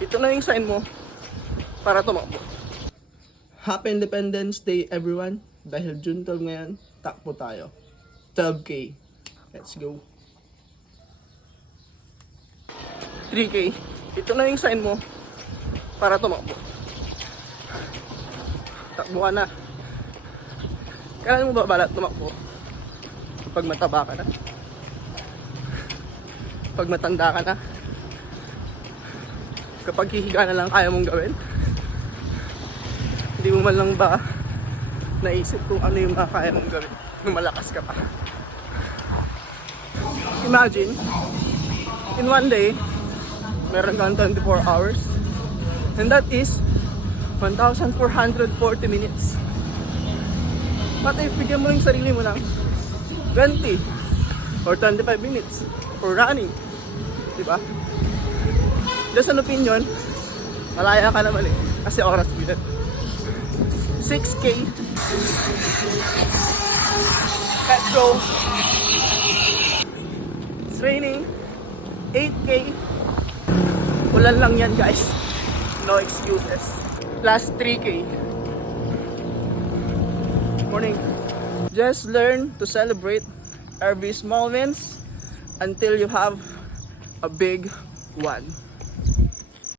ito na yung sign mo para tumakbo. Happy Independence Day everyone. Dahil June 12 ngayon, takbo tayo. 12K. Let's go. 3K. Ito na yung sign mo para tumakbo. Takbo ka na. Kailan mo ba balat tumakbo? Pag mataba ka na? Pag matanda ka na? Kapag hihiga na lang kaya mong gawin? Hindi mo man lang ba naisip kung ano yung kaya mong gawin nung malakas ka pa? Imagine, in one day, meron kang 24 hours, and that is 1,440 minutes. But if bigyan mo yung sarili mo ng 20 or 25 minutes for running, diba? Just an opinion, malaya ka naman eh, kasi oras mo yun. 6K. Let's go. It's raining. 8K. Ulan lang yan guys. No excuses. Last 3K. Morning. Just learn to celebrate every small wins until you have a big one.